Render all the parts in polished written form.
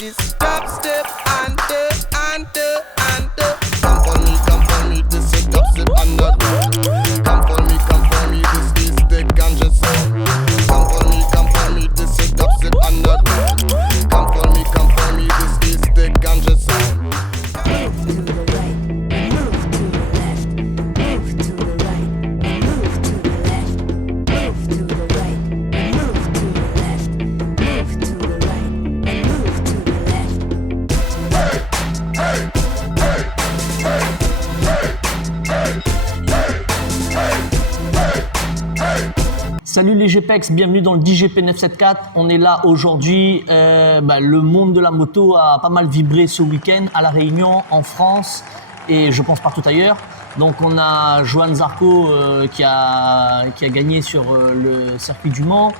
this dub step and the. Come for me, this is dub step and the. Come for me, this is the ganja sound. Come for me, this is dub step and the. Come for me, this is the ganja sound. Move to the right, move to the left, move to the right, move to the left, move to the right, move to the left, move to the right, move to the left. Salut les GPEX, bienvenue dans le DGP 974. On est là aujourd'hui. Le monde de la moto a pas mal vibré ce week-end à La Réunion, en France et je pense partout ailleurs. Donc on a Johan Zarco qui a gagné sur le circuit du Mans.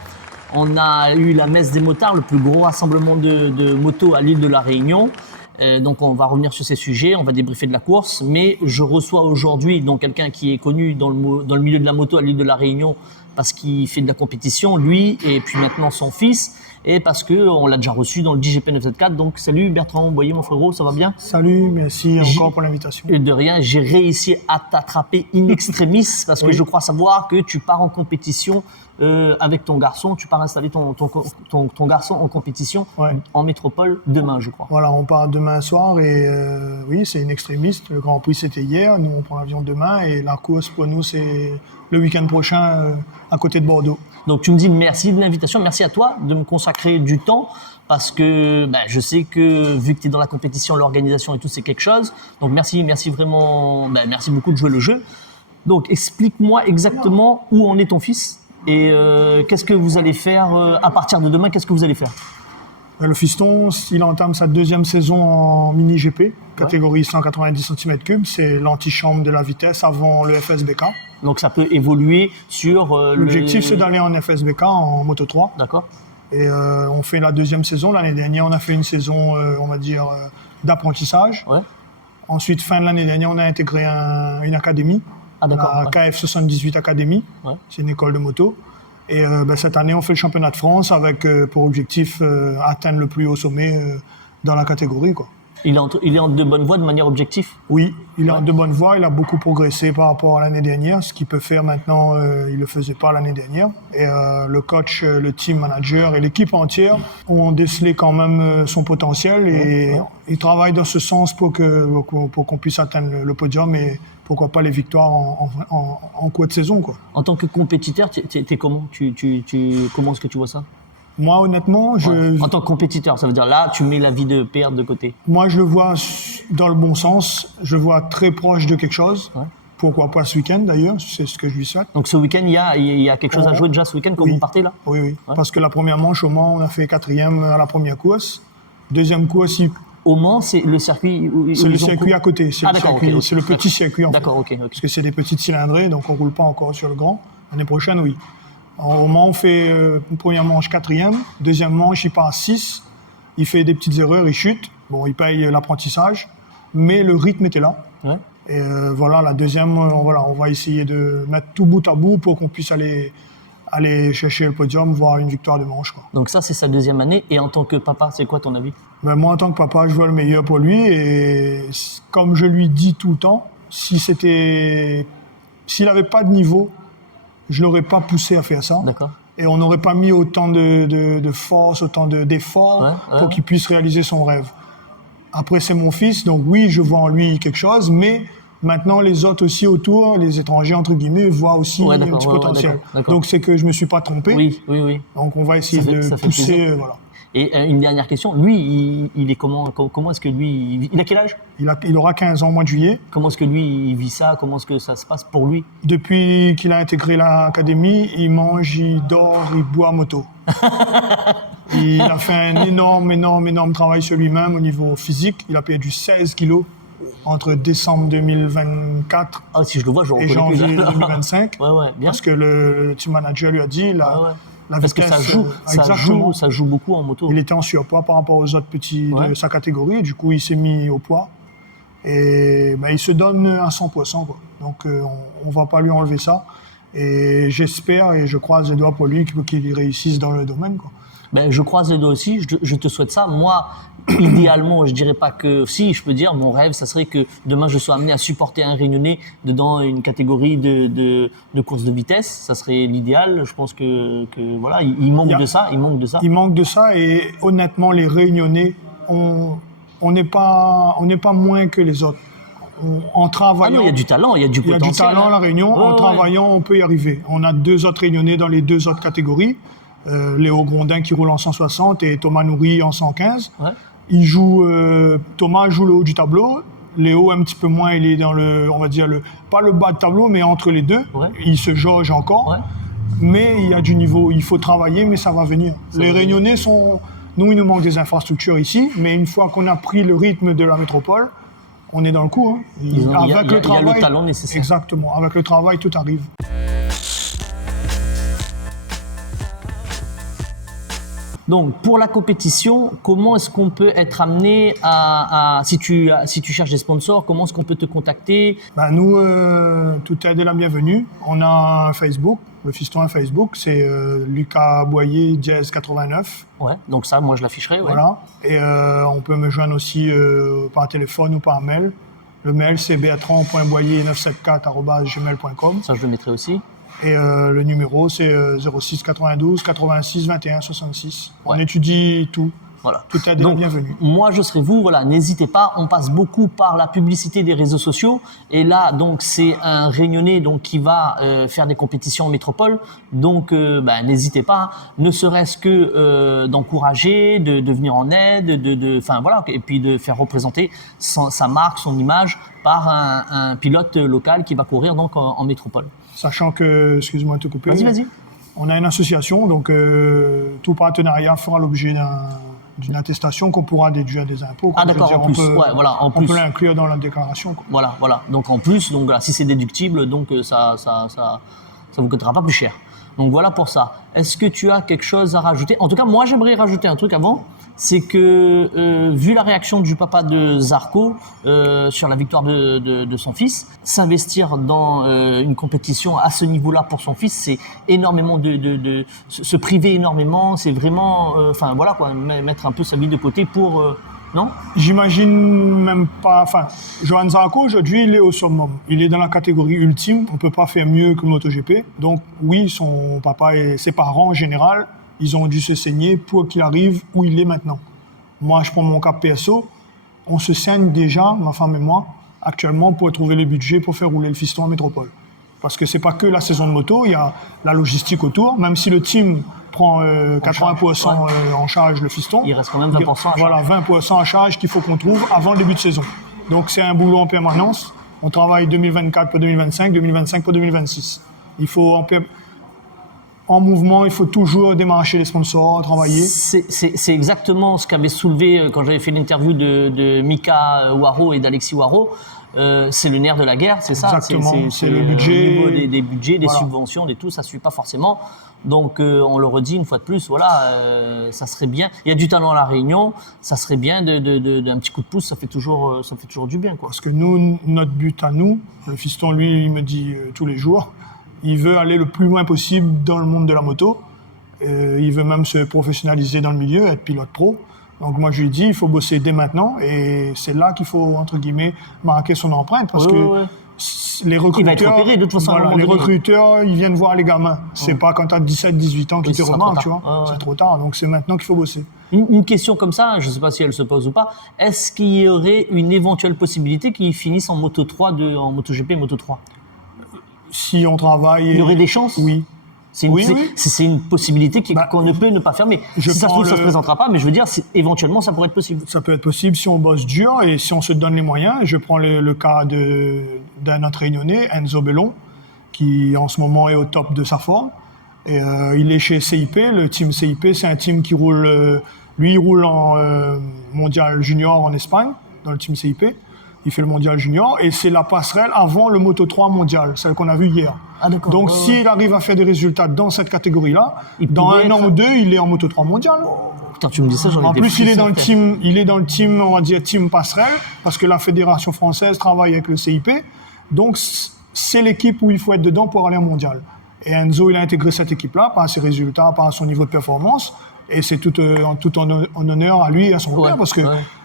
On a eu la messe des motards, le plus gros rassemblement de motos à l'île de La Réunion. Donc on va revenir sur ces sujets, on va débriefer de la course. Mais je reçois aujourd'hui donc quelqu'un qui est connu dans le milieu de la moto à l'île de La Réunion parce qu'il fait de la compétition, lui, et puis maintenant son fils, et parce qu'on l'a déjà reçu dans le DGP 974. Donc salut Bertrand Boyer, mon frérot, ça va bien? Salut, merci encore pour l'invitation. De rien, j'ai réussi à t'attraper in extremis parce que Oui. je crois savoir que tu pars en compétition avec ton garçon, tu pars installer ton garçon en compétition Ouais. en métropole demain, je crois. Voilà, on part demain soir et oui, c'est une extrémiste. Le Grand Prix, c'était hier. Nous, on prend l'avion demain et la course, pour nous, c'est le week-end prochain à côté de Bordeaux. Donc tu me dis merci de l'invitation, merci à toi de me consacrer du temps parce que je sais que vu que tu es dans la compétition, l'organisation et tout, c'est quelque chose. Donc merci vraiment, merci beaucoup de jouer le jeu. Donc explique-moi exactement où en est ton fils et qu'est-ce que vous allez faire à partir de demain, qu'est-ce que vous allez faire? Le fiston, il entame sa deuxième saison en mini-GP, catégorie 190 cm3. C'est l'antichambre de la vitesse avant le FSBK. Donc ça peut évoluer sur L'objectif, c'est d'aller en FSBK, en Moto 3. D'accord. Et on fait la deuxième saison. L'année dernière, on a fait une saison, on va dire, d'apprentissage. Ouais. Ensuite, fin de l'année dernière, on a intégré une académie, Ah d'accord. la Ouais. KF78 Academy. Ouais. C'est une école de moto. Et cette année, on fait le championnat de France avec pour objectif atteindre le plus haut sommet dans la catégorie, quoi. Il est en de bonne voie de manière objective. Oui, il est en de bonne voie. Il a beaucoup progressé par rapport à l'année dernière. Ce qu'il peut faire maintenant, il ne le faisait pas l'année dernière. Et le coach, le team manager et l'équipe entière ont décelé quand même son potentiel. Et ils travaillent dans ce sens pour qu'on puisse atteindre le podium et pourquoi pas les victoires en cours de saison, quoi. En tant que compétiteur, t'es comment comment est-ce que tu vois ça? Moi, honnêtement, En tant que compétiteur, ça veut dire là, tu mets la vie de perdre de côté. moi, je le vois dans le bon sens. Je le vois très proche de quelque chose. Ouais. Pourquoi pas ce week-end, d'ailleurs. C'est ce que je lui souhaite. Donc ce week-end, il y a quelque chose à jouer déjà ce week-end quand Oui. vous partez là? Oui, oui. Ouais. Parce que la première manche, au Mans, on a fait 4e à la première course. Deuxième course, Au Mans, c'est le circuit où c'est le ils ont circuit cours. à côté. C'est Ah le d'accord, circuit- ok. c'est le petit circuit, en fait. D'accord, ok. Parce que c'est des petites cylindrées, donc on ne roule pas encore sur le grand. L'année prochaine, oui. Au Mans, on fait une première manche 4e. Deuxième manche, il part 6. Il fait des petites erreurs, il chute. Bon, il paye l'apprentissage. Mais le rythme était là. Ouais. Et voilà, la deuxième, on va essayer de mettre tout bout à bout pour qu'on puisse aller chercher le podium, voire une victoire de manche, quoi. Donc ça, c'est sa deuxième année. Et en tant que papa, c'est quoi ton avis? Ben, moi, en tant que papa, je veux le meilleur pour lui. Et comme je lui dis tout le temps, s'il n'avait pas de niveau, je ne l'aurais pas poussé à faire ça. D'accord. Et on n'aurait pas mis autant de force, autant d'efforts Ouais. pour qu'il puisse réaliser son rêve. Après, c'est mon fils, donc oui, je vois en lui quelque chose, mais maintenant, les autres aussi autour, les étrangers, entre guillemets, voient aussi Ouais, un d'accord, petit ouais, potentiel. d'accord. Donc, c'est que je ne me suis pas trompé. Oui. Donc, on va essayer Ça de fait pousser. plaisir. Voilà. Et une dernière question. Lui, il est comment est-ce que lui... Il a quel âge? Il aura 15 ans au mois de juillet. Comment est-ce que lui, il vit ça? Comment est-ce que ça se passe pour lui? Depuis qu'il a intégré l'académie, il mange, il dort, il boit moto. Il a fait un énorme travail sur lui-même au niveau physique. Il a perdu 16 kilos entre décembre 2024 Ah, si je le vois, je le et reconnais janvier plus. 2025. Ouais, bien. Parce que le team manager lui a dit Ouais. la Parce que vitesse, ça joue beaucoup en moto. il était en surpoids par rapport aux autres petits Ouais. de sa catégorie. Et du coup, il s'est mis au poids. Et il se donne à 100%, quoi. Donc, on ne va pas lui enlever ça. Et j'espère et je croise les doigts pour lui qu'il réussisse dans le domaine, quoi. Ben, je croise les doigts aussi, je te souhaite ça. Moi, idéalement, je dirais pas que si, je peux dire, mon rêve, ça serait que demain je sois amené à supporter un Réunionnais dans une catégorie de course de vitesse. Ça serait l'idéal. Je pense que voilà, il manque de ça, il manque de ça. Il manque de ça et honnêtement, les Réunionnais, on n'est pas moins que les autres. En travaillant, Ah non, il y a du talent, il y a du il y a potentiel. du talent à La Réunion. Ouais, En ouais. travaillant, on peut y arriver. On a 2 autres Réunionnais dans les 2 autres catégories. Léo Grondin qui roule en 160 et Thomas Nourri en 115. Ouais. Thomas joue le haut du tableau. Léo un petit peu moins, il est dans le, on va dire pas le bas de tableau, mais entre les deux. Ouais. Il se jauge encore. Ouais. Mais il y a du niveau. Il faut travailler, mais ça va venir. Les Réunionnais nous, il nous manque des infrastructures ici, mais une fois qu'on a pris le rythme de la métropole, on est dans le coup. Hein. Il y a le talent nécessaire. Exactement. Avec le travail, tout arrive. Donc, pour la compétition, comment est-ce qu'on peut être amené si tu cherches des sponsors, comment est-ce qu'on peut te contacter? Ben, nous, toute aide est la bienvenue. On a un Facebook, le fiston a un Facebook, c'est Lucas Boyer, Dièse 89. Ouais, donc ça, moi, je l'afficherai. Ouais. Voilà. Et on peut me joindre aussi par téléphone ou par mail. Le mail, c'est bertrand.boyer974@gmail.com. Ça, je le mettrai aussi. Et le numéro, c'est 06 92 86 21 66. Ouais. On étudie tout. Voilà. Toute aide est la bienvenue. Moi, je serai vous. Voilà, n'hésitez pas. On passe beaucoup par la publicité des réseaux sociaux. Et là, donc, c'est un Réunionnais donc qui va faire des compétitions en métropole. Donc, n'hésitez pas. Ne serait-ce que d'encourager, de venir en aide, enfin voilà, et puis de faire représenter sa marque, son image par un pilote local qui va courir donc en métropole. Sachant que, excuse-moi de te couper. Vas-y. On a une association, donc tout partenariat fera l'objet d'une attestation qu'on pourra déduire des impôts. Ah d'accord, en plus. On peut l'inclure dans la déclaration. Quoi. Voilà. Donc en plus, si c'est déductible, donc ça vous coûtera pas plus cher. Donc voilà pour ça. Est-ce que tu as quelque chose à rajouter? En tout cas, moi j'aimerais rajouter un truc avant. C'est que, vu la réaction du papa de Zarco sur la victoire de son fils, s'investir dans une compétition à ce niveau-là pour son fils, c'est énormément se priver énormément, c'est vraiment, mettre un peu sa vie de côté pour, non? J'imagine même pas, Johan Zarco, aujourd'hui, il est au summum. Il est dans la catégorie ultime, on peut pas faire mieux que MotoGP. Donc oui, son papa et ses parents en général, ils ont dû se saigner pour qu'il arrive où il est maintenant. Moi, je prends mon cas perso. On se saigne déjà, ma femme et moi, actuellement, pour trouver les budgets pour faire rouler le fiston en métropole. Parce que c'est pas que la saison de moto, il y a la logistique autour. Même si le team prend 80% en charge le fiston, il reste quand même 20% à charge. Voilà, 20% en charge qu'il faut qu'on trouve avant le début de saison. Donc c'est un boulot en permanence. On travaille 2024 pour 2025, 2025 pour 2026. Il faut en mouvement, il faut toujours démarcher les sponsors, travailler. C'est exactement ce qu'avait soulevé quand j'avais fait l'interview de Mika Waro et d'Alexis Waro. C'est le nerf de la guerre, c'est ça. Exactement, c'est le budget. Au niveau des budgets, des subventions, des tout, ça ne suit pas forcément. Donc on le redit une fois de plus, ça serait bien. Il y a du talent à La Réunion, ça serait bien d'un petit coup de pouce, ça fait toujours du bien, quoi. Parce que nous, notre but à nous, le fiston, lui, il me dit tous les jours, il veut aller le plus loin possible dans le monde de la moto. Il veut même se professionnaliser dans le milieu, être pilote pro. Donc moi, je lui dis, il faut bosser dès maintenant. Et c'est là qu'il faut, entre guillemets, marquer son empreinte. Parce que les recruteurs, il va être repéré, de toute façon, les recruteurs, ils viennent voir les gamins. C'est pas quand tu as 17, 18 ans qu'ils te remarquent, tu vois. C'est trop tard. Donc c'est maintenant qu'il faut bosser. Une question comme ça, je ne sais pas si elle se pose ou pas. Est-ce qu'il y aurait une éventuelle possibilité qu'ils finissent en Moto 3, en MotoGP et Moto 3? Si on travaille... Il y aurait des chances? Oui. C'est une possibilité qu'on ne peut ne pas fermer. Si ça se trouve, ça ne se présentera pas, mais je veux dire, éventuellement, ça pourrait être possible. Ça peut être possible si on bosse dur et si on se donne les moyens. Je prends le cas d'un autre Réunionnais, Enzo Bellon, qui en ce moment est au top de sa forme. Et, il est chez CIP. Le team CIP, c'est un team qui roule... lui, il roule en mondial junior en Espagne, dans le team CIP. Il fait le mondial junior et c'est la passerelle avant le Moto 3 mondial, celle qu'on a vue hier. Ah, d'accord. Donc s'il arrive à faire des résultats dans cette catégorie-là, dans un an ou deux, il est en Moto 3 mondial. Putain, tu me dis ça, j'en ai En plus, il est dans le team, on va dire team passerelle, parce que la fédération française travaille avec le CIP. Donc c'est l'équipe où il faut être dedans pour aller en mondial. Et Enzo, il a intégré cette équipe-là par ses résultats, par son niveau de performance. Et c'est tout en honneur à lui et à son père, parce que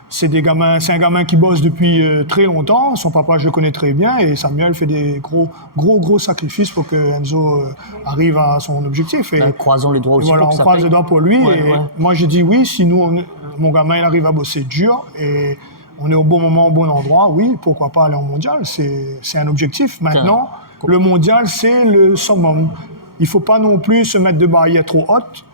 c'est un gamin qui bosse depuis très longtemps. Son papa, je le connais très bien, et Samuel fait des gros sacrifices pour que Enzo arrive à son objectif. Et croisons les doigts aussi. voilà, pour on que ça croise paye. les doigts pour lui. Ouais, Et ouais. moi, j'ai dit oui, si mon gamin il arrive à bosser dur et on est au bon moment, au bon endroit, oui, pourquoi pas aller en mondial. C'est un objectif. Maintenant, le mondial, c'est le summum. Il ne faut pas non plus se mettre de barrière trop haute.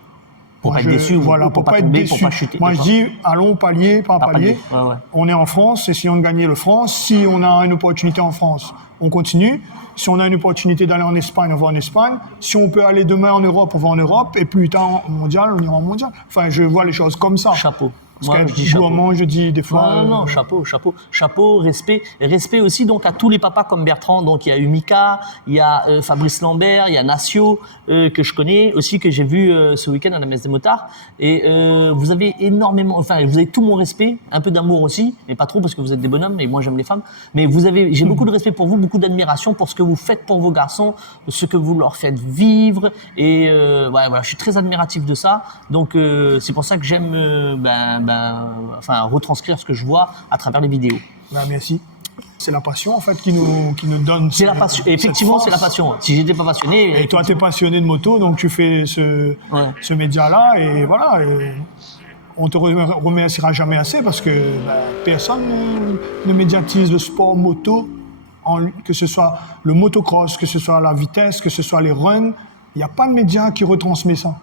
Pour pas être déçu, voilà, pour pas être tomber, déçu. pour pas chuter. Moi, je dis, allons palier par palier. Ouais, ouais. On est en France, essayons de gagner le France. Si on a une opportunité en France, on continue. Si on a une opportunité d'aller en Espagne, on va en Espagne. Si on peut aller demain en Europe, on va en Europe. Et plus tard, en mondial, on ira en mondial. Enfin, je vois les choses comme ça. Chapeau. Parce Moi, qu'être je dis chapeau. gourmand, je dis des fois... Non, chapeau, respect. Respect aussi donc à tous les papas comme Bertrand. Donc il y a eu Mika, il y a Fabrice Lambert, il y a Nacio que je connais aussi, que j'ai vu ce week-end à la Messe des Motards. Et vous avez vous avez tout mon respect, un peu d'amour aussi, mais pas trop parce que vous êtes des bonhommes et moi j'aime les femmes. Mais j'ai beaucoup de respect pour vous, beaucoup d'admiration pour ce que vous faites pour vos garçons, ce que vous leur faites vivre. Et voilà, je suis très admiratif de ça. Donc c'est pour ça que j'aime retranscrire ce que je vois à travers les vidéos. Merci. C'est la passion, en fait, qui nous donne... C'est la passion. Effectivement, c'est la passion. Si j'étais pas passionné... Et toi, tu es passionné de moto, donc tu fais ce média-là, et voilà. Et on te remerciera jamais assez, parce que personne ne médiatise le sport moto, que ce soit le motocross, que ce soit la vitesse, que ce soit les runs. Il n'y a pas de média qui retransmet ça.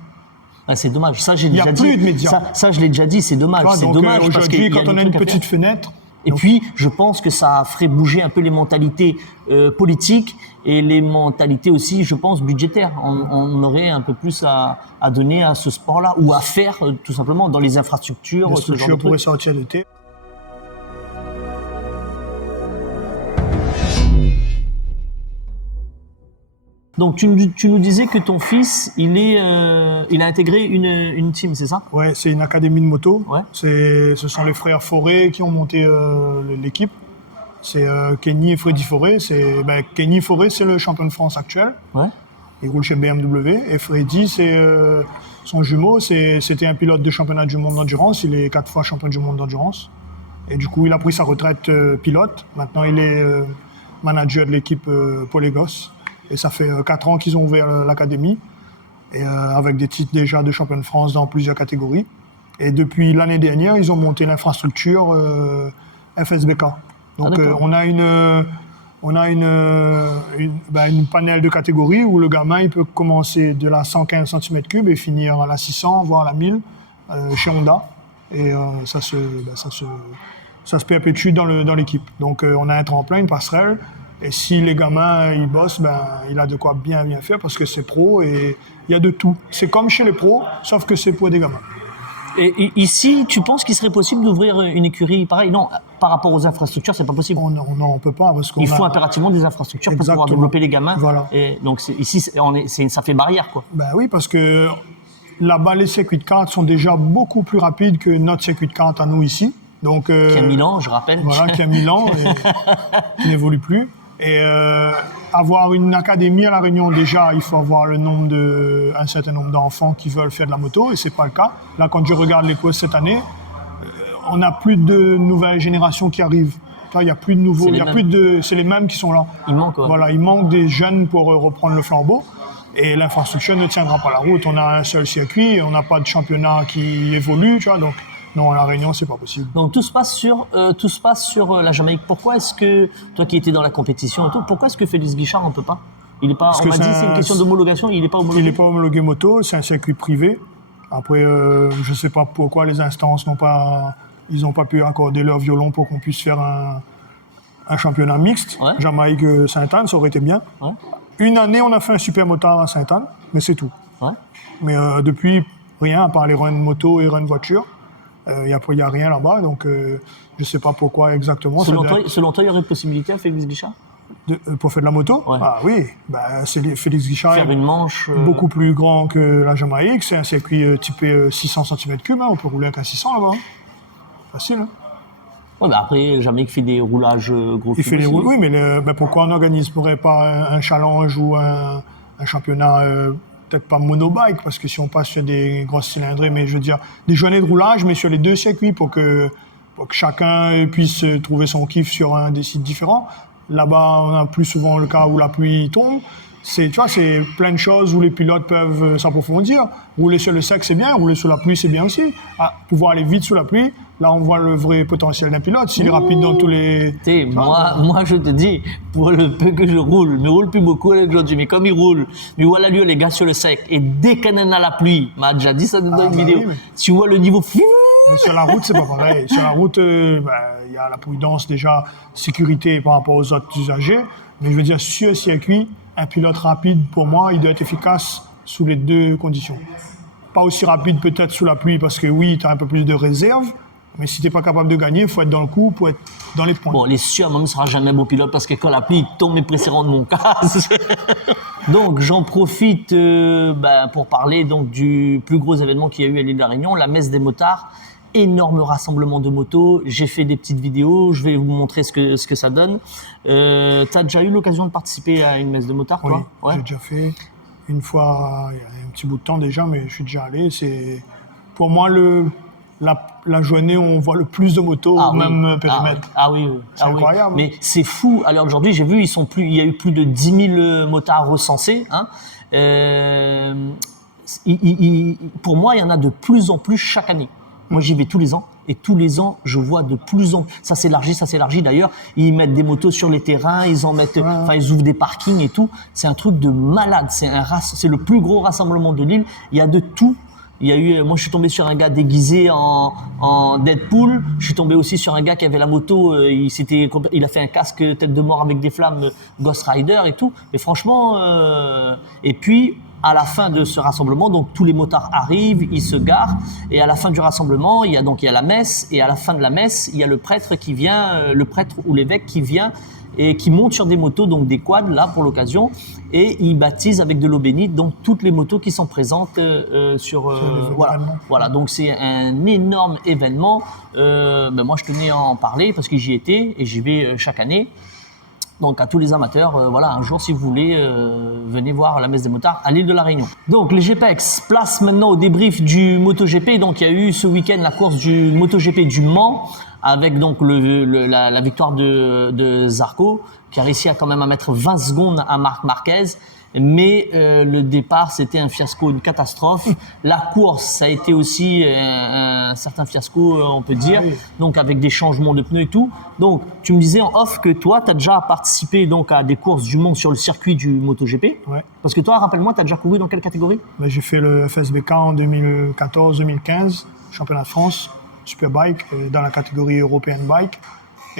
Ah, c'est dommage. Ça, j'ai Il y a déjà plus dit. de médias. Ça, je l'ai déjà dit. C'est dommage. Tu vois, C'est donc, dommage parce qu'il aujourd'hui, y a quand des on a une trucs à petite faire. fenêtre... Et puis, je pense que ça ferait bouger un peu les mentalités politiques et les mentalités aussi, je pense, budgétaires. On aurait un peu plus à donner à ce sport-là ou à faire tout simplement dans les infrastructures. Les ce genre structures de pourraient trucs. sortir de thé. Donc, tu nous disais que ton fils, il a intégré une team, c'est ça? Ouais, c'est une académie de moto. Ouais. Ce sont les frères Forêt qui ont monté l'équipe. C'est Kenny et Freddy Forêt. Kenny Forêt, c'est le champion de France actuel. Ouais. Il roule chez BMW. Et Freddy, c'est son jumeau. C'était un pilote de championnat du monde d'endurance. Il est 4 fois champion du monde d'endurance. Et du coup, il a pris sa retraite pilote. Maintenant, il est manager de l'équipe Polégos. Et ça fait 4 ans qu'ils ont ouvert l'académie, et avec des titres déjà de champion de France dans plusieurs catégories. Et depuis l'année dernière, ils ont monté l'infrastructure FSBK. Donc on a une panel de catégories où le gamin il peut commencer de la 115 cm3 et finir à la 600, voire à la 1000 chez Honda. Et ça se perpétue dans l'équipe. Donc on a un tremplin, une passerelle. Et si les gamins ils bossent, il a de quoi bien faire parce que c'est pro et il y a de tout. C'est comme chez les pros, sauf que c'est pour des gamins. Et ici, tu penses qu'il serait possible d'ouvrir une écurie pareille? Non, par rapport aux infrastructures, c'est pas possible. On peut pas parce qu'on Il faut impérativement des infrastructures pour pouvoir développer les gamins. Voilà. Et donc ici, ça fait barrière, quoi. Oui, parce que là-bas, les circuits de kart sont déjà beaucoup plus rapides que notre circuit de kart à nous ici. Donc, Qui a 1000 ans, je rappelle. Voilà, qui a 1000 ans et qui n'évolue plus. Et avoir une académie à La Réunion, déjà, il faut avoir un certain nombre d'enfants qui veulent faire de la moto, et c'est pas le cas. Là, quand je regarde les courses cette année, on n'a plus de nouvelles générations qui arrivent. Il n'y a plus de nouveaux, c'est les mêmes qui sont là. Il manque, quoi. Voilà, il manque des jeunes pour reprendre le flambeau. Et l'infrastructure ne tiendra pas la route. On a un seul circuit, on n'a pas de championnat qui évolue, tu vois, donc... Non, à La Réunion, c'est pas possible. Donc tout se passe sur la Jamaïque. Pourquoi est-ce que, toi qui étais dans la compétition et tout, pourquoi est-ce que Félix Guichard on peut pas? Il est pas. On m'a dit c'est une question d'homologation, il n'est pas homologué. Il n'est pas homologué moto, c'est un circuit privé. Après, je ne sais pas pourquoi les instances n'ont pas pu accorder leur violon pour qu'on puisse faire un championnat mixte. Ouais. Jamaïque-Sainte-Anne, ça aurait été bien. Ouais. Une année, on a fait un super motard à Sainte-Anne, mais c'est tout. Ouais. Mais depuis, rien, à part les runs moto et runs voiture. Il n'y a rien là-bas, donc je ne sais pas pourquoi exactement. Selon toi, il y aurait une possibilité à Félix Guichard pour faire de la moto? Ouais. Ah oui, c'est Félix Guichard. Faire une manche. Beaucoup plus grand que la Jamaïque. C'est un circuit typé 600 cm3. On peut rouler avec un 600 là-bas. Facile. Hein. Ouais, après, Jamaïque fait des roulages gros. Il fait des roulages, oui, mais pourquoi on n'organiserait pas un challenge ou un championnat peut-être pas monobike, parce que si on passe sur des grosses cylindrées, mais je veux dire, des journées de roulage, mais sur les 2 circuits pour que chacun puisse trouver son kiff sur un des sites différents. Là-bas, on a plus souvent le cas où la pluie tombe. Tu vois, c'est plein de choses où les pilotes peuvent s'approfondir. Rouler sur le sec, c'est bien. Rouler sous la pluie, c'est bien aussi. Pouvoir aller vite sous la pluie, là, on voit le vrai potentiel d'un pilote. S'il est rapide dans tous les... Moi, je te dis, pour le peu que je roule plus beaucoup aujourd'hui, mais comme il roule, mais voilà lui, les gars sur le sec, et dès qu'on est dans la pluie, m'a déjà dit ça dans une vidéo, oui, mais... tu vois le niveau... Mais sur la route, c'est pas pareil. Sur la route, il y a la prudence déjà, sécurité par rapport aux autres usagers. Mais je veux dire, sur circuit, un pilote rapide, pour moi, il doit être efficace sous les 2 conditions. Pas aussi rapide peut-être sous la pluie, parce que oui, tu as un peu plus de réserve. Mais si tu n'es pas capable de gagner, il faut être dans le coup pour être dans les points. Bon, les sûrs, moi, ne sera jamais bon pilote parce que quand la pluie tombe, mes presserons de mon casse. Donc, j'en profite pour parler donc, du plus gros événement qu'il y a eu à l'île de la Réunion, la messe des motards. Énorme rassemblement de motos. J'ai fait des petites vidéos. Je vais vous montrer ce que ça donne. Tu as déjà eu l'occasion de participer à une messe de motards, toi? Oui, j'ai déjà fait une fois, il y a un petit bout de temps déjà, mais je suis déjà allé. C'est pour moi la journée où on voit le plus de motos au même périmètre. C'est incroyable. Mais c'est fou. À l'heure d'aujourd'hui, j'ai vu, il y a eu plus de 10 000 motards recensés. Hein. Pour moi, il y en a de plus en plus chaque année. Moi, j'y vais tous les ans. Et tous les ans, je vois de plus en plus. Ça s'élargit. D'ailleurs, ils mettent des motos sur les terrains, ils ouvrent des parkings et tout. C'est un truc de malade. C'est le plus gros rassemblement de l'île. Il y a de tout. Moi, je suis tombé sur un gars déguisé en Deadpool. Je suis tombé aussi sur un gars qui avait la moto. Il a fait un casque tête de mort avec des flammes, Ghost Rider et tout. Mais franchement, et puis, à la fin de ce rassemblement, donc tous les motards arrivent, ils se garent, et à la fin du rassemblement, il y a la messe, et à la fin de la messe, il y a le prêtre qui vient, le prêtre ou l'évêque qui vient et qui monte sur des motos, donc des quads là pour l'occasion, et il baptise avec de l'eau bénite donc toutes les motos qui sont présentes voilà. Donc c'est un énorme événement. Moi je tenais à en parler parce que j'y étais et j'y vais chaque année. Donc à tous les amateurs, un jour si vous voulez, venez voir la messe des motards à l'île de la Réunion. Donc les GPEX, place maintenant au débrief du MotoGP. Donc il y a eu ce week-end la course du MotoGP du Mans avec donc la victoire de Zarco qui a réussi quand même à mettre 20 secondes à Marc Marquez. Mais le départ, c'était un fiasco, une catastrophe. La course, ça a été aussi un certain fiasco, on peut dire. Oui. Donc avec des changements de pneus et tout. Donc tu me disais en off que toi, tu as déjà participé donc à des courses du monde sur le circuit du MotoGP. Ouais. Parce que toi, rappelle-moi, tu as déjà couru dans quelle catégorie? J'ai fait le FSBK en 2014-2015, championnat de France, Superbike, dans la catégorie European Bike.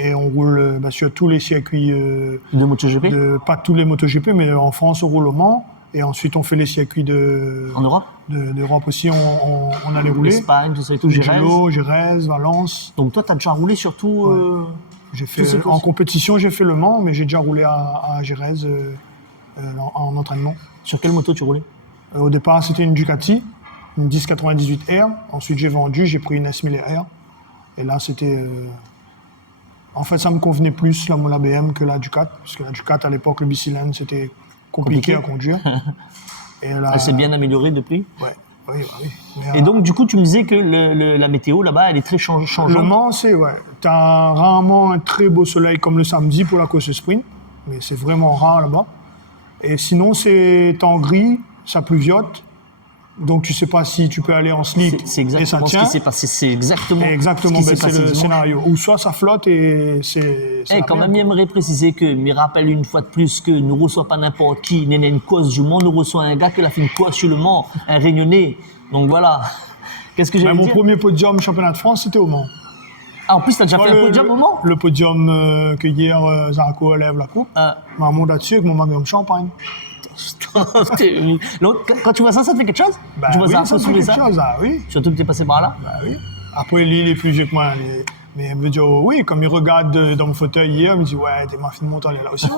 Et on roule sur tous les circuits de MotoGP. Pas tous les MotoGP, mais en France, on roule au Mans. Et ensuite, on fait les circuits en Europe. D'Europe aussi, on allait rouler. Espagne, tout ça et tout, Gérèse, Valence. Donc toi, tu as déjà roulé surtout J'ai fait, en compétition, j'ai fait le Mans, mais j'ai déjà roulé à Gérèse en entraînement. Sur quelle moto tu roulais? Au départ, c'était une Ducati, une 1098R. Ensuite, j'ai vendu, j'ai pris une S1000R. Et là, c'était... En fait, ça me convenait plus, la BM, que la Ducati. Parce que la Ducati, à l'époque, le bicylindre, c'était compliqué à conduire. Et là, elle s'est bien améliorée depuis? Oui. Et donc, du coup, tu me disais que la météo, là-bas, elle est très changeante. Le Mans, t'as rarement un très beau soleil comme le samedi pour la course sprint. Mais c'est vraiment rare là-bas. Et sinon, c'est temps gris, ça pluviote. Donc, tu ne sais pas si tu peux aller en slick. C'est exactement ce qui s'est passé. C'est exactement ce qui s'est passé. Le scénario. Ou soit ça flotte et c'est quand même, j'aimerais préciser que, me rappelle une fois de plus que nous ne reçoit pas n'importe qui, une cause du Mans, nous reçoit un gars qui a fait une course sur le Mans, un Réunionnais. Donc voilà. Qu'est-ce que j'allais dire? Mon premier podium championnat de France, c'était au Mans. Ah, en plus, tu as déjà fait un podium au Mans? Le podium que hier, Zarco lève la coupe. Ma monte là-dessus avec mon magnum champagne. Donc, quand tu vois ça, ça te fait quelque chose? Tu vois ça te fait quelque chose, oui. Surtout que tu es passé par là? Oui. Après, lui, il est plus vieux que moi. Mais il me dit, oui, comme il regarde dans mon fauteuil hier, il me dit, ouais, t'es ma fille de montant, elle est là aussi.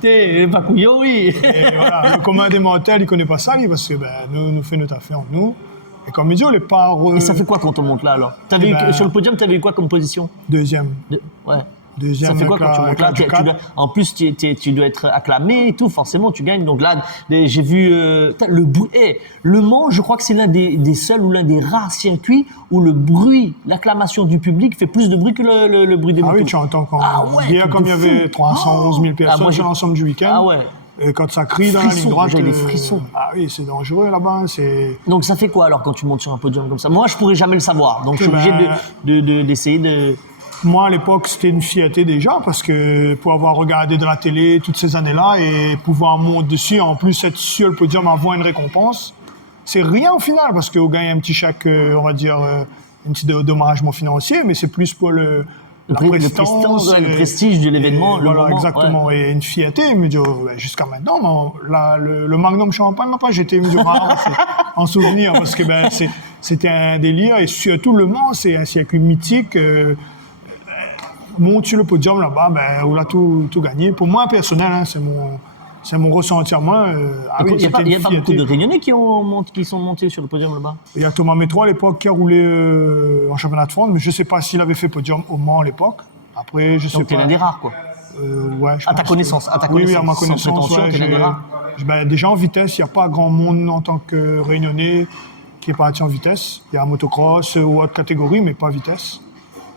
T'es pas couillon, oui. Et voilà, le commun des mortels, il connaît pas ça, lui, parce que nous fait notre affaire entre nous. Et comme il dit, on est pas... Et ça fait quoi quand on monte là, alors? Sur le podium, t'avais eu quoi comme position? Deuxième. Ouais. Deuxième Ça fait quoi avec quand tu la- montes avec là? la Ducati. En plus, tu dois être acclamé et tout, forcément, tu gagnes. Donc là, j'ai vu le bruit. Le Mans, je crois que c'est l'un des seuls ou l'un des rares circuits où le bruit, l'acclamation du public fait plus de bruit que le bruit des Ah motos. oui, tu entends quand. Ah ouais, hier, truc comme de il y avait fou. 311 000 Ah, personnes moi, sur l'ensemble du week-end. Ah ouais. Et quand ça crie dans la Frissons, ligne droite. j'ai des frissons. Ah oui, c'est dangereux là-bas. C'est. Donc ça fait quoi alors quand tu montes sur un podium comme ça? Moi, je pourrais jamais le savoir. Donc je suis Eh obligé ben, d'essayer de. Moi, à l'époque, c'était une fierté déjà, parce que pour avoir regardé de la télé toutes ces années-là et pouvoir monter dessus, en plus être sur le podium, avoir une récompense, c'est rien au final, parce qu'on gagne un petit chèque, on va dire, un petit dédommagement financier, mais c'est plus pour la prestance, le prestige de l'événement, le voilà, moment. exactement, Ouais. et une fierté. Il me dit, oh, ben, jusqu'à maintenant, le Magnum Champagne m'a pas jeté, il me dit, ah, c'est en souvenir, parce que ben, c'était un délire, et surtout le Mans, c'est un circuit mythique. Monte sur le podium là-bas, ben, on a tout gagné. Pour moi, personnel, hein, c'est mon ressenti à moi. Ah oui, Il n'y a pas c'était une beaucoup fierté. de Réunionnais qui sont montés sur le podium là-bas. Il y a Thomas Métro à l'époque qui a roulé en championnat de France, mais je ne sais pas s'il avait fait podium au Mans à l'époque. Après, je sais Donc t'es pas. l'un des rares, quoi. Ouais, je À ta pense connaissance, que- à ta Oui, à ma connaissance, sans connaissance, prétention, ouais, t'es l'un des rares. ben, déjà en vitesse, il n'y a pas grand monde en tant que Réunionnais qui est parti en vitesse. Il y a motocross ou autre catégorie, mais pas vitesse.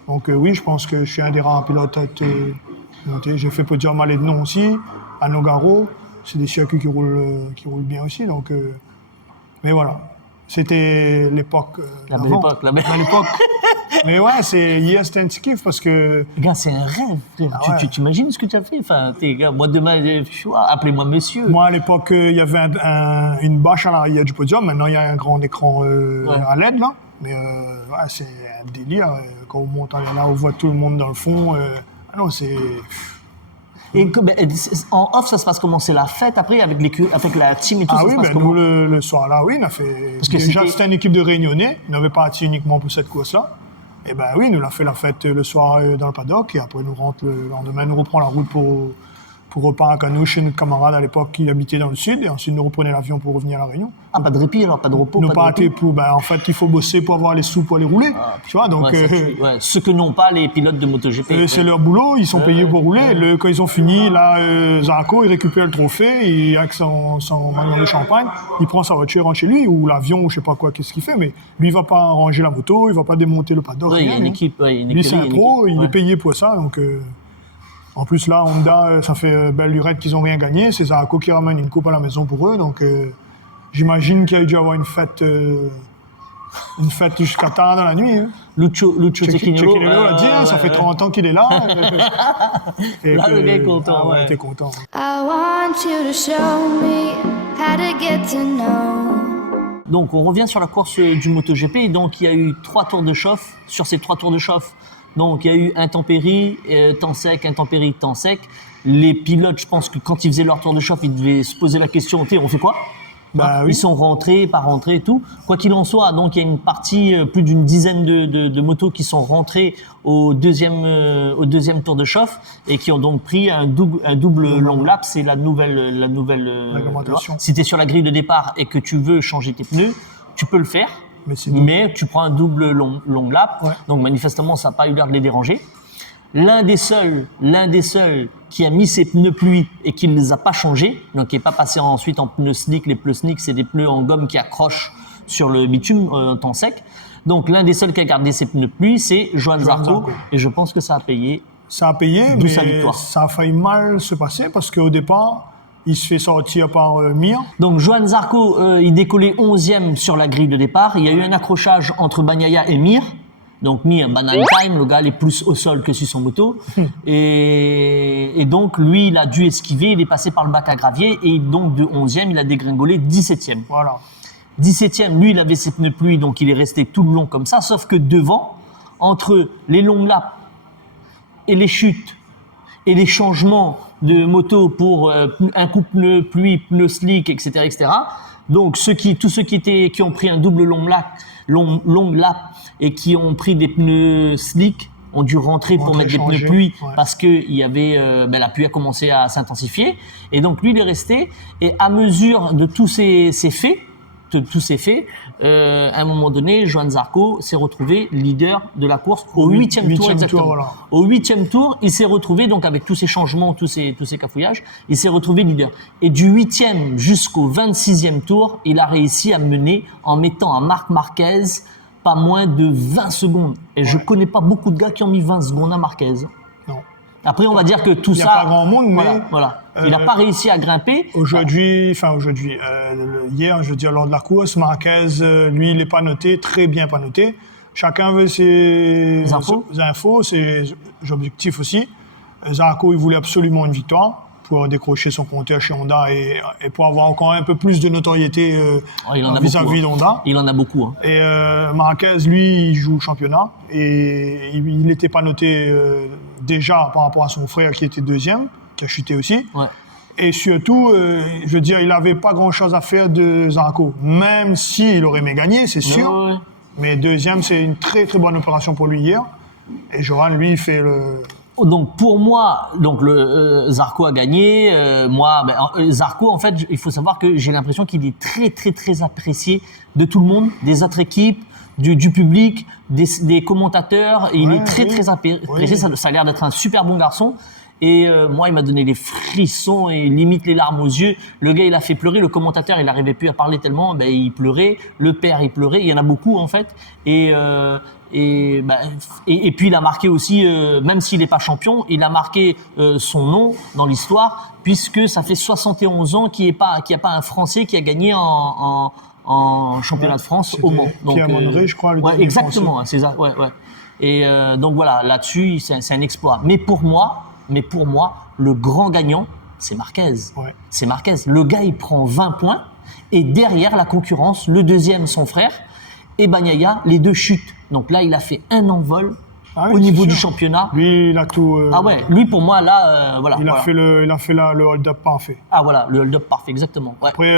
Donc oui, je pense que je suis un des rares pilotes à être monté. J'ai fait podium à Lédenon aussi, à Nogaro. C'est des circuits qui roulent bien aussi. Donc, mais voilà, c'était l'époque. La belle d'avant. époque, la belle- À l'époque. Mais ouais, hier c'était un petit kiff parce que Gars, c'est un rêve, frère. Ah ouais. Tu t'imagines ce que tu as fait? Enfin, gars, moi demain, appelez-moi monsieur. moi à l'époque, il y avait une bâche à l'arrière du podium. Maintenant, il y a un grand écran à LED là. Mais ouais, c'est un délire. Quand on monte là, on voit tout le monde dans le fond. Ah non, c'est. Et en off, ça se passe comment? C'est la fête après avec la team et tout, Ah ça oui, se passe ben comment? nous, le soir-là, oui, on a fait. Parce que Déjà, c'était- c'était une équipe de Réunionnais. On n'avait pas parti uniquement pour cette course-là. Et ben oui, nous, on a fait la fête le soir dans le paddock. Et après, nous rentre le lendemain, nous reprend la route pour repartir à Canouche chez notre camarade à l'époque qui habitait dans le sud. Et ensuite, nous reprenons l'avion pour revenir à La Réunion. Ah, pas de répit alors, pas de repos, Nous pas de partions répit. pour. Ben, en fait, il faut bosser pour avoir les sous pour aller rouler. Tu vois, donc. Ouais, ouais, ce que n'ont pas les pilotes de MotoGP. C'est leur boulot, ils sont payés pour rouler. Quand ils ont fini, là, Zarco, il récupère le trophée, et avec son magnum de champagne, il prend sa voiture, il rentre chez lui, ou l'avion, ou je sais pas quoi, qu'est-ce qu'il fait, mais lui, il va pas ranger la moto, il va pas démonter le paddock. Ouais, il y a rien, une lui. équipe, ouais, une Lui, c'est écurie, un une pro, équipe, il ouais. est payé pour ça, donc. En plus, là, Honda, ça fait belle lurette qu'ils ont rien gagné, c'est Zarco qui ramène une coupe à la maison pour eux, donc j'imagine qu'il y a dû avoir une fête jusqu'à tard dans la nuit. Hein. Lucio Cecchinello, Cecchinello l'a dit, hein, ça fait 30 ans qu'il est là. Et Là, que- le gars est content, Ah ouais, ouais. il était content. I want you to show me how to get to know. Donc, on revient sur la course du MotoGP. Donc, il y a eu 3 tours de chauffe. Sur ces 3 tours de chauffe, donc, il y a eu intempérie, temps sec, intempérie, temps sec. Les pilotes, je pense que quand ils faisaient leur tour de chauffe, ils devaient se poser la question, on fait quoi? Bah Ils oui. sont rentrés, pas rentrés et tout. Quoi qu'il en soit, donc il y a une partie, plus d'une dizaine de motos qui sont rentrées au deuxième tour de chauffe et qui ont donc pris un double long lap. C'est la nouvelle Réglementation. loi. Si tu es sur la grille de départ et que tu veux changer tes pneus, tu peux le faire. Mais c'est double. Mais tu prends un double long lap. Ouais. Donc manifestement, ça n'a pas eu l'air de les déranger. L'un des seuls qui a mis ses pneus pluie et qui ne les a pas changés, donc qui n'est pas passé ensuite en pneus slick. Les pneus slick, c'est des pneus en gomme qui accrochent sur le bitume en temps sec. Donc l'un des seuls qui a gardé ses pneus pluie, c'est Johan Zarco. Zarco. Et je pense que ça a payé. Ça a payé, D'où mais sa victoire. ça a failli mal se passer parce qu'au départ, il se fait sortir par Mir. Donc Johan Zarco, il décollait 11e sur la grille de départ. Il y a eu un accrochage entre Bagnaia et Mir. Donc Mir, banane time, le gars il est plus au sol que sur son moto. Et donc lui, il a dû esquiver, il est passé par le bac à gravier et donc de 11e, il a dégringolé 17e. Voilà. 17e, lui, il avait ses pneus pluie, donc il est resté tout le long comme ça, sauf que devant, entre les longs laps et les chutes et les changements de moto pour un coup pneu pluie, pneu slick, etc., donc tous ceux qui ont pris un double long lap et qui ont pris des pneus slick ont dû rentrer pour Rentrer, mettre des changer, pneus pluie ouais. parce que il y avait la pluie a commencé à s'intensifier et donc lui il est resté et à mesure de tous ces faits, tout s'est fait, à un moment donné, Johan Zarco s'est retrouvé leader de la course au 8e tour exactement. voilà. Au 8e tour, il s'est retrouvé, donc avec tous ces changements, tous ces cafouillages, il s'est retrouvé leader. Et du 8e jusqu'au 26e tour, il a réussi à mener en mettant à Marc Marquez pas moins de 20 secondes. Et je connais pas beaucoup de gars qui ont mis 20 secondes à Marquez. Non. Après, on va dire que tout Il y a ça... pas grand monde, mais, Voilà. Il n'a pas réussi à grimper. Hier, je veux dire, lors de la course, Marquez, lui, il n'est pas noté, très bien pas noté. Chacun veut ses infos, ses objectifs aussi. Zarco, il voulait absolument une victoire pour décrocher son compteur chez Honda et pour avoir encore un peu plus de notoriété vis-à-vis d'Honda. Il en a beaucoup. Hein. Et Marquez, lui, il joue au championnat et il n'était pas noté déjà par rapport à son frère qui était deuxième, qui a chuté aussi. Ouais. Et surtout, je veux dire, il n'avait pas grand-chose à faire de Zarco, même s'il aurait aimé gagner, c'est sûr. Ouais. Mais deuxième, c'est une très très bonne opération pour lui hier. Et Johan, lui, il fait le... Donc pour moi, Zarco a gagné. Zarco, en fait, il faut savoir que j'ai l'impression qu'il est très très très apprécié de tout le monde, des autres équipes, du public, des commentateurs. Et il est très très apprécié. Oui. Ça a l'air d'être un super bon garçon. Et moi, il m'a donné les frissons et limite les larmes aux yeux. Le gars, il a fait pleurer. Le commentateur, il n'arrivait plus à parler tellement. Il pleurait. Le père, il pleurait. Il y en a beaucoup, en fait. Et puis, il a marqué aussi, même s'il n'est pas champion, il a marqué son nom dans l'histoire, puisque ça fait 71 ans qu'il n'y a pas un Français qui a gagné en championnat de France au Mans. Donc, Pierre Monneray, je crois. Exactement, c'est ça. Ouais. Et donc voilà, là-dessus, c'est un exploit. Mais pour moi, le grand gagnant, c'est Marquez. Ouais. C'est Marquez. Le gars, il prend 20 points et derrière la concurrence, le deuxième, son frère, et Bagnaia, les deux chutent. Donc là, il a fait un envol au niveau du championnat. Lui, il a tout... lui, pour moi, là, voilà. Il a fait le hold-up parfait. Ah voilà, le hold-up parfait, exactement. Ouais. Après,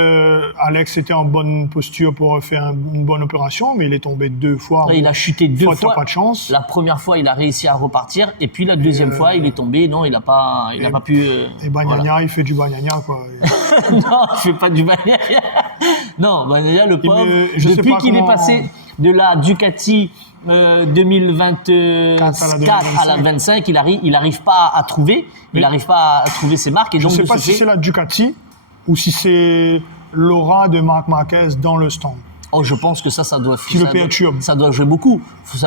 Alex était en bonne posture pour faire une bonne opération, mais il est tombé 2 fois. Après, il a chuté 2 fois. Pas de chance. La première fois, il a réussi à repartir, et puis la deuxième fois, il est tombé. Non, il n'a pas pu. Et Bagnaia, il fait du Bagnaia, quoi. Non, il fait pas du Bagnaia. Non, Bagnaia, le pauvre, depuis qu'il est passé de la Ducati 2024 à la 25, il arrive pas à trouver. Il n'arrive pas à trouver ses marques. Et je donc, ne sais pas si c'est la Ducati ou si c'est l'aura de Marc Marquez dans le stand. Oh, je pense que ça doit ça doit jouer beaucoup.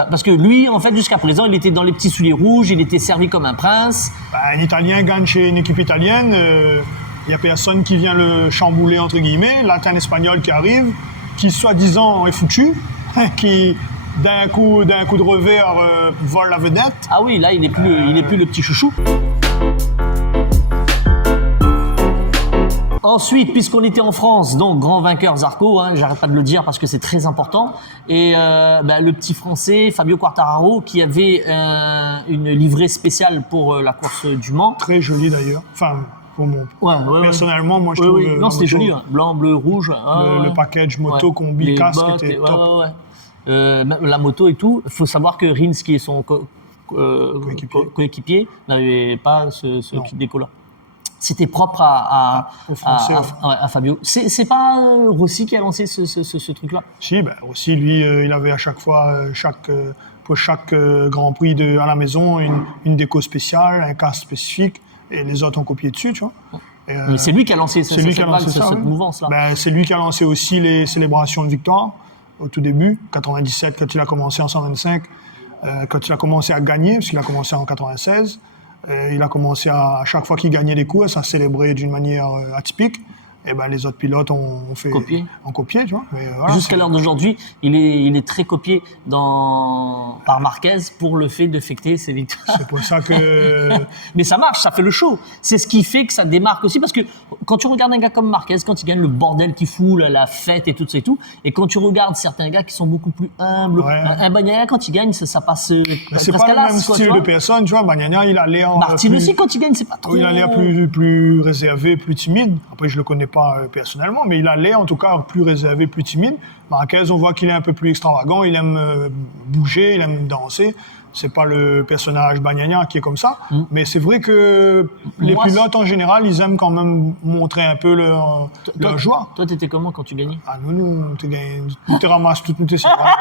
Parce que lui, en fait, jusqu'à présent, il était dans les petits souliers rouges, il était servi comme un prince. Un Italien gagne chez une équipe italienne, il n'y a personne qui vient le chambouler, entre guillemets. Là, t'as un Espagnol qui arrive, qui soi-disant est foutu, qui d'un coup de revers vole la vedette. Ah oui, là, il n'est plus le petit chouchou. Ensuite, puisqu'on était en France, donc grand vainqueur Zarco, j'arrête pas de le dire parce que c'est très important. Et le petit Français Fabio Quartararo qui avait une livrée spéciale pour la course du Mans. Très jolie d'ailleurs. Enfin, pour moi. Personnellement, moi je trouve. Non, c'était joli. Blanc, bleu, rouge. Le package moto combi casque était top. La moto et tout. Il faut savoir que Rins, qui est son coéquipier, n'avait pas ce kit déco-là. C'était propre à Fabio. C'est pas Rossi qui a lancé ce truc-là? Si, Rossi, lui, il avait à chaque fois, pour chaque Grand Prix à la maison, une déco spéciale, un casque spécifique, et les autres ont copié dessus, tu vois. Mais c'est lui qui a lancé cette mouvance-là. C'est lui qui a lancé aussi les célébrations de victoire au tout début, 97, quand il a commencé en 125, quand il a commencé à gagner, parce qu'il a commencé en 96. Il a commencé à chaque fois qu'il gagnait les courses à célébrer d'une manière atypique. Et les autres pilotes ont copié, tu vois. Voilà, jusqu'à l'heure d'aujourd'hui, il est très copié par Marquez pour le fait de fêter ses victoires. C'est pour ça que... Mais ça marche, ça fait le show. C'est ce qui fait que ça démarque aussi, parce que quand tu regardes un gars comme Marquez, quand il gagne le bordel qu'il fout, la fête et tout ça et tout, et quand tu regardes certains gars qui sont beaucoup plus humbles, un Bagnaia, quand il gagne, ça passe c'est pas le même style de personne, tu vois. Bagnaia, il a l'air... Martin aussi, quand il gagne, c'est pas trop... Il a l'air plus réservé, plus timide. Après, je le connais pas personnellement, mais il a l'air en tout cas plus réservé, plus timide. Marquez, on voit qu'il est un peu plus extravagant, il aime bouger, il aime danser. c'est pas le personnage Bagnaia qui est comme ça, mais c'est vrai que les Moi, pilotes en général, ils aiment quand même montrer un peu leur joie. Toi, t'étais comment quand tu gagnais? Ah, nous, tu te ramasses tout, c'est vrai.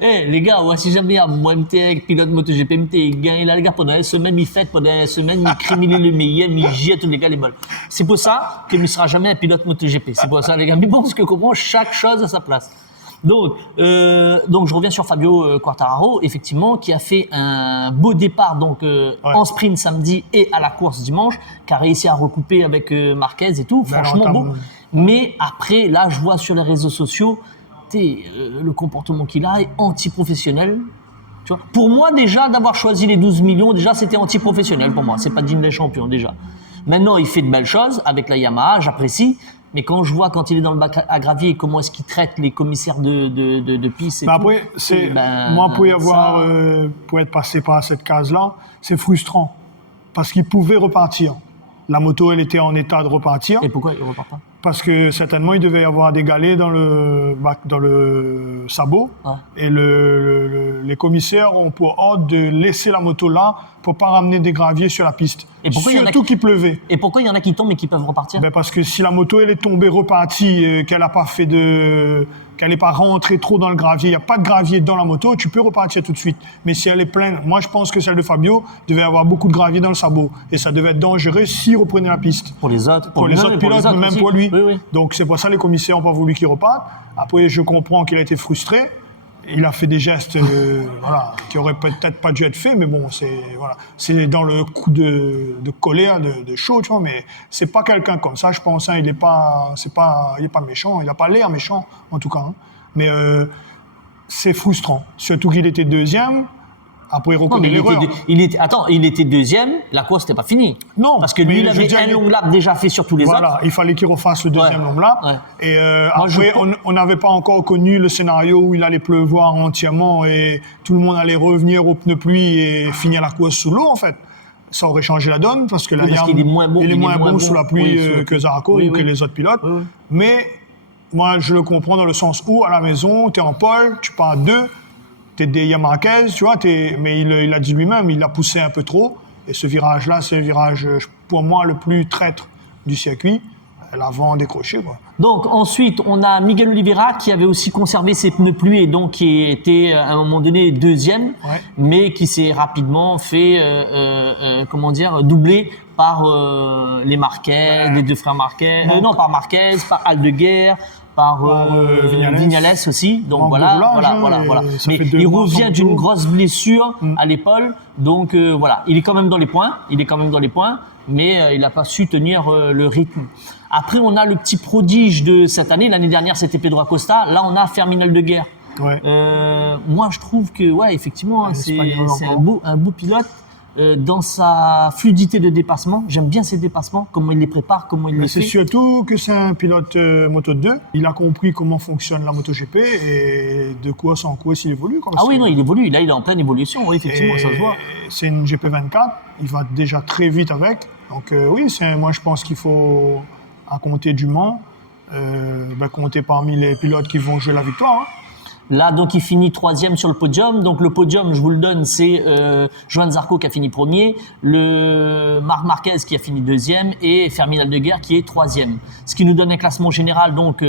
Eh les gars, ouais, si jamais moi MT avec pilote MotoGP, MT il gagne là les gars pendant une semaine, il fête pendant une semaine, il crimine le meilleur, il jette tous les gars les balles. C'est pour ça qu'il ne sera jamais un pilote MotoGP. C'est pour ça les gars. Mais bon, parce que comment chaque chose à sa place. Donc je reviens sur Fabio Quartararo, effectivement, qui a fait un beau départ en sprint samedi et à la course dimanche, qui a réussi à recouper avec Marquez et tout, franchement beau. Mais après, là, je vois sur les réseaux sociaux, le comportement qu'il a est anti-professionnel. Tu vois, pour moi, déjà, d'avoir choisi les 12 millions, déjà, c'était anti-professionnel pour moi. C'est pas digne des champions, déjà. Maintenant, il fait de belles choses avec la Yamaha, j'apprécie. Mais quand je vois, quand il est dans le bac à gravier, comment est-ce qu'il traite les commissaires de piste et tout. Après, moi, pour être passé par cette case-là, c'est frustrant. Parce qu'il pouvait repartir. La moto, elle était en état de repartir. Et pourquoi il repart pas? Parce que certainement, il devait y avoir des galets dans le sabot. Ouais. Et les commissaires ont pour ordre de laisser la moto là pour pas ramener des graviers sur la piste. Et pourquoi Surtout qu'il pleuvait. Et pourquoi il y en a qui tombent et qui peuvent repartir? Parce que si la moto elle est tombée, repartie, qu'elle n'est pas rentrée trop dans le gravier, il n'y a pas de gravier dans la moto, tu peux repartir tout de suite. Mais si elle est pleine, moi je pense que celle de Fabio devait avoir beaucoup de gravier dans le sabot. Et ça devait être dangereux s'il reprenait la piste. Pour les autres, pour les autres pilotes, mais même aussi. pour lui. Oui. Donc c'est pour ça que les commissaires n'ont pas voulu qu'il reparte. Après, je comprends qu'il a été frustré. Il a fait des gestes qui auraient peut-être pas dû être faits, mais bon, c'est dans le coup de colère, de chaud, tu vois, mais c'est pas quelqu'un comme ça, je pense, hein, il est pas méchant, il a pas l'air méchant, en tout cas, hein. Mais c'est frustrant, surtout qu'il était deuxième. Après, il reconnaît l'erreur. Il était deuxième, la course n'était pas finie. Non. Parce que lui, il avait un long lap déjà fait sur tous les autres. Il fallait qu'il refasse le deuxième long lap. Ouais. Et après, on n'avait pas encore connu le scénario où il allait pleuvoir entièrement et tout le monde allait revenir aux pneus pluie et finir la course sous l'eau, en fait. Ça aurait changé la donne parce que là, qu'il est moins bon. Il est moins bon sous la pluie que Zarco ou que les autres pilotes. Oui. Mais moi, je le comprends dans le sens où, à la maison, tu es en pole, tu pars à 2, tu es derrière Marquez, tu vois, mais il a dit lui-même, il l'a poussé un peu trop. Et ce virage-là, c'est le virage, pour moi, le plus traître du circuit. L'avant décroché, quoi. Donc ensuite, on a Miguel Oliveira qui avait aussi conservé ses pneus pluie et donc qui était à un moment donné deuxième, mais qui s'est rapidement fait, doubler par les Marquez, les deux frères Marquez, par Marquez, par Aldeguer, par Vignales aussi. Donc voilà. Mais il revient d'une grosse blessure à l'épaule, donc il est quand même dans les points. Mais il n'a pas su tenir le rythme. Après, on a le petit prodige de cette année. L'année dernière, c'était Pedro Acosta. Là, on a Fermin Aldeguer. Ouais. Moi, je trouve que, effectivement, c'est un beau pilote. Dans sa fluidité de dépassement, j'aime bien ses dépassements, comment il les prépare, comment il les fait. C'est surtout que c'est un pilote Moto 2. Il a compris comment fonctionne la MotoGP et de course en course il évolue. Il évolue. Là, il est en pleine évolution. Oui, effectivement, ça se voit. C'est une GP24. Il va déjà très vite avec. Donc moi je pense qu'il faut, à compter du Mans, compter parmi les pilotes qui vont jouer la victoire. Hein. Là, donc, il finit troisième sur le podium. Donc, le podium, je vous le donne, c'est Joan Zarco qui a fini premier, le Marc Marquez qui a fini deuxième et Fermin Aldeguer qui est troisième. Ce qui nous donne un classement général. Donc,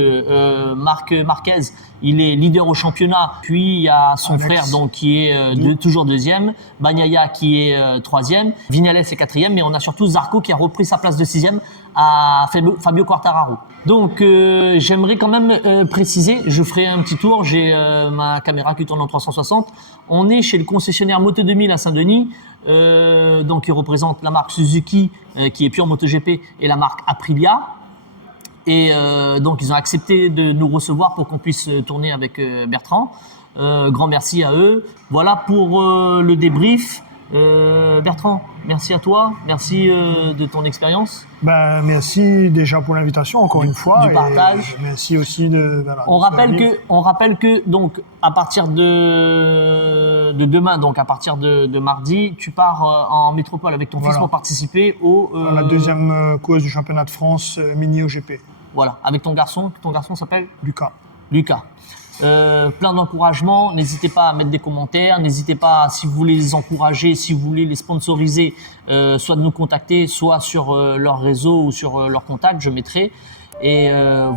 Marc Marquez, il est leader au championnat. Puis, il y a son frère donc, qui est toujours deuxième. Bagnaia qui est troisième. Vignales est quatrième. Mais on a surtout Zarco qui a repris sa place de sixième à Fabio Quartararo. Donc, j'aimerais quand même préciser, je ferai un petit tour, j'ai ma caméra qui tourne en 360. On est chez le concessionnaire Moto 2000 à Saint-Denis, donc il représente la marque Suzuki qui est pure MotoGP et la marque Aprilia. Et donc, ils ont accepté de nous recevoir pour qu'on puisse tourner avec Bertrand. Grand merci à eux. Voilà pour le débrief. Bertrand, merci à toi, merci de ton expérience. Merci déjà pour l'invitation encore une fois. Du partage. Et merci aussi de. On rappelle que donc à partir de demain, donc à partir de mardi, tu pars en métropole avec ton fils pour participer à la deuxième course du championnat de France mini OGP. Voilà, avec ton garçon. Ton garçon s'appelle Lucas. Plein d'encouragements. N'hésitez pas à mettre des commentaires. N'hésitez pas, si vous voulez les encourager, si vous voulez les sponsoriser, soit de nous contacter, soit sur leur réseau ou sur leur contact, je mettrai. Et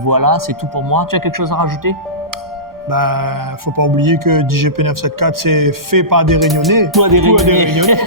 voilà, c'est tout pour moi. Tu as quelque chose à rajouter? Faut pas oublier que DGP 974, c'est fait par des Réunionnais. Pour des Réunionnais. Réunionnais.